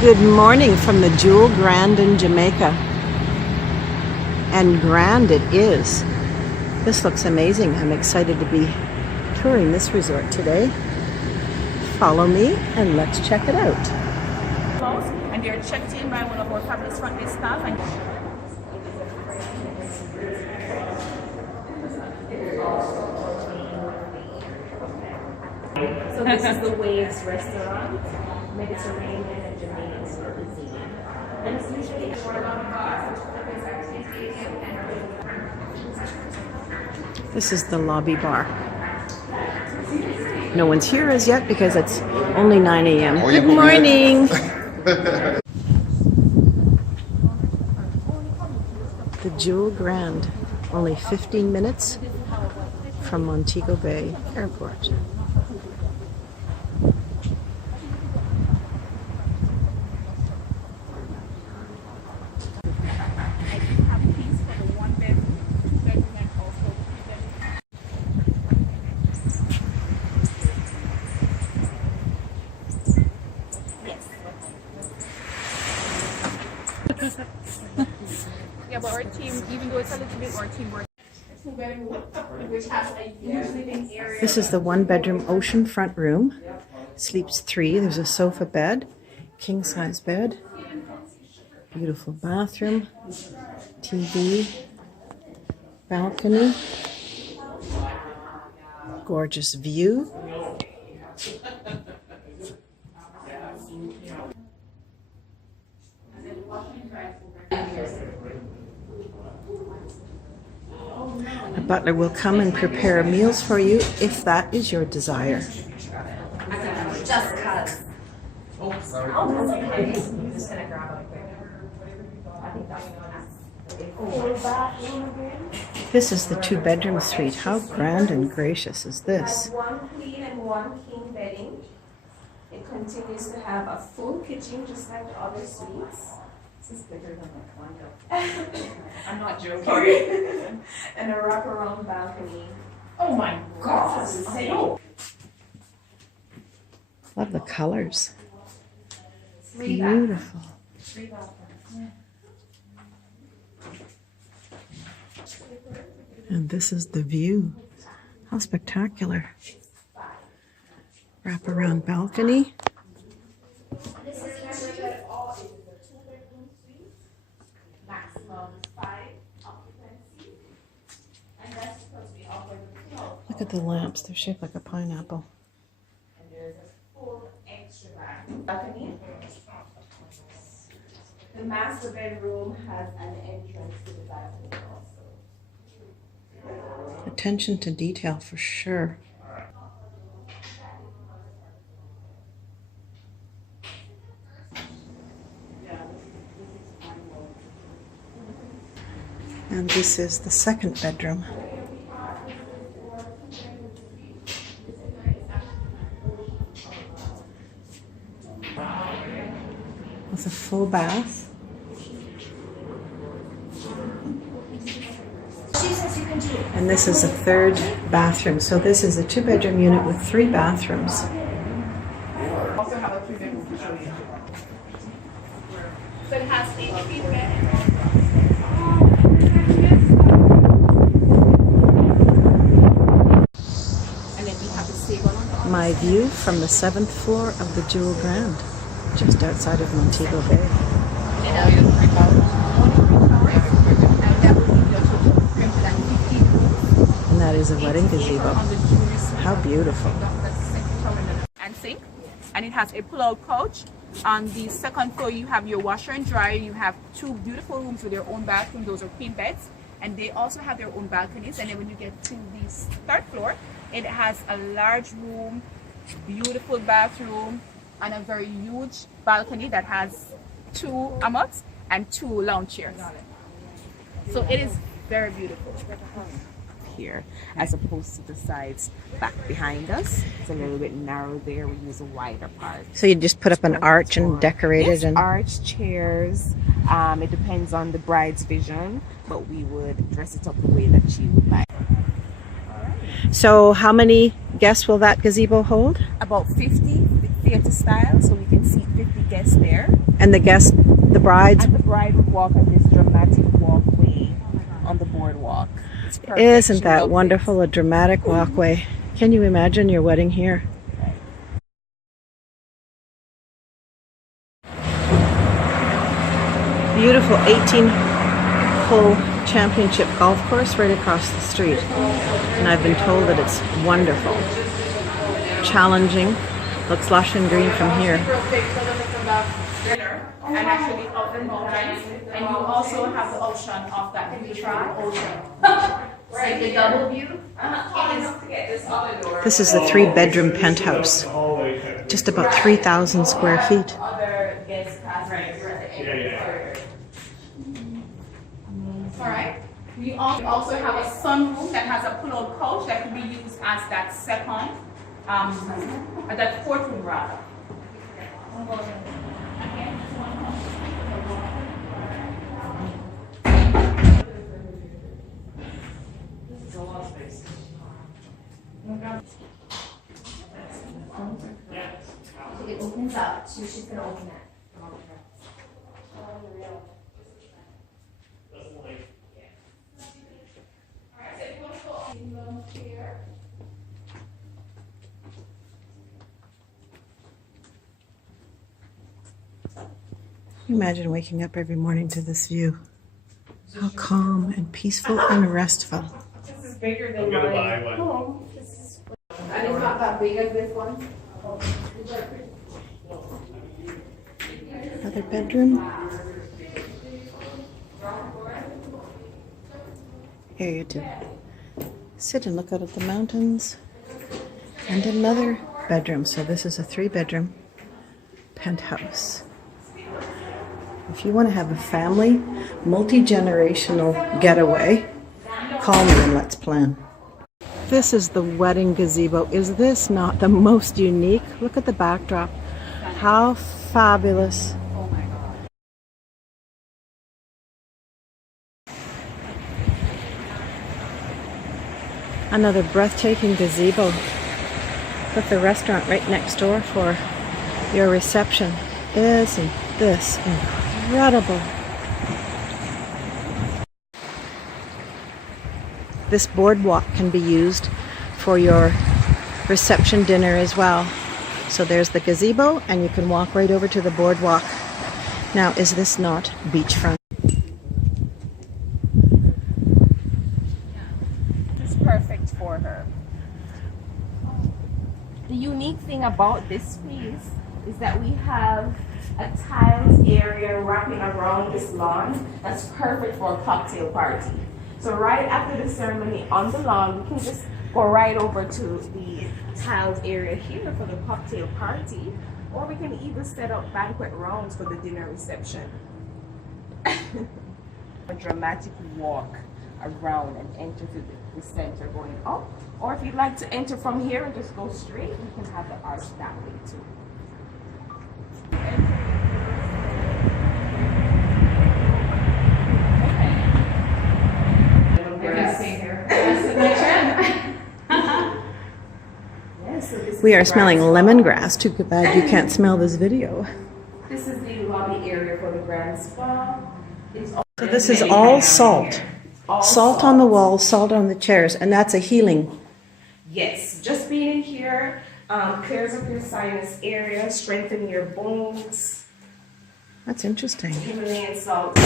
Good morning from the Jewel Grand in Jamaica. And grand it is. This looks amazing. I'm excited to be touring this resort today. Follow me and let's check it out. And they're checked in by one of our fabulous front desk staff. So this is the Waves restaurant, Mediterranean and Jamaican cuisine. And it's usually This is the lobby bar. No one's here as yet because it's only 9 a.m. Good morning. The Jewel Grand, only 15 minutes from Montego Bay Airport. Yeah, but our team, even though it's a little bit more teamwork, which has a huge living area. This is the one-bedroom oceanfront room. Sleeps 3. There's a sofa bed, king-size bed, beautiful bathroom, TV, balcony, gorgeous view. A butler will come and prepare meals for you if that is your desire. Just cause. Oh, sorry. Oh, that's okay. I'm just gonna grab it quick. I think that's This is the 2-bedroom suite. How grand and gracious is this? One queen and one king bedding. It continues to have a full kitchen just like the other suites. This is bigger than my condo. I'm not joking. And a wraparound balcony. Oh my God. Love the colors. Beautiful. And this is the view. How spectacular. Wraparound balcony. Look at the lamps. They're shaped like a pineapple. And there's a full extra balcony. The master bedroom has an entrance to the balcony also. Attention to detail for sure. And this is the 2nd bedroom. With a full bath. And this is a 3rd bathroom. So this is a 2-bedroom unit with 3 bathrooms. Also have a 3-bedroom to show you. So it has 8 feet bed. And then we have the stable on top. My view from the 7th floor of the Jewel Grand, just outside of Montego Bay. And that is a wedding gazebo. How beautiful. And sink. And it has a pull-out couch. On the 2nd floor, you have your washer and dryer. You have 2 beautiful rooms with their own bathroom. Those are queen beds. And they also have their own balconies. And then when you get to the 3rd floor, it has a large room, beautiful bathroom, and a very huge balcony that has 2 hammocks and 2 lounge chairs. So it is very beautiful. Here, as opposed to the sides back behind us. It's a little bit narrow there. We use a wider part. So you just put up an arch and decorate it? Yes, arch, chairs. It depends on the bride's vision, but we would dress it up the way that she would like. So how many guests will that gazebo hold? About 50 theater style, so we can seat 50 guests there. And the guests, the brides. And the bride would walk on this dramatic walkway on the boardwalk. It's perfect. Isn't She that loves wonderful? A dramatic walkway. Can you imagine your wedding here? Beautiful 18-hole championship golf course right across the street. And I've been told that it's wonderful. Challenging. Looks lush and green from here. And actually of the mountains, and you also have the option of that beautiful ocean. Right, the double view. This is the 3-bedroom penthouse. Just about 3,000 square feet. Alright. We also have a sunroom that has a pull-out couch that can be used as that second, that fourth room rather. It opens up, so she's gonna open that. Can you imagine waking up every morning to this view? How calm and peaceful and restful. This is bigger than mine. Oh, and it's not that big as this one. Another bedroom. Area to sit and look out at the mountains. And another bedroom. So this is a 3-bedroom penthouse. If you want to have a family, multi-generational getaway, call me and let's plan. This is the wedding gazebo. Is this not the most unique? Look at the backdrop. How fabulous. Another breathtaking gazebo with the restaurant right next door for your reception. Isn't this incredible? This boardwalk can be used for your reception dinner as well. So there's the gazebo and you can walk right over to the boardwalk. Now, is this not beachfront? It's perfect for her. The unique thing about this space is that we have a tiled area wrapping around this lawn that's perfect for a cocktail party. So right after the ceremony on the lawn, we can just go right over to the tiled area here for the cocktail party, or we can either set up banquet rounds for the dinner reception. A dramatic walk around and enter to the center going up, or if you'd like to enter from here and just go straight, you can have the arch that way too. We are smelling lemongrass. Too bad you can't smell this video. This is the lobby area for the grand spa. So this is all salt. Salt on the walls, salt on the chairs, and that's a healing. Yes, just being in here clears up your sinus area, strengthening your bones. That's interesting. Himalayan salt.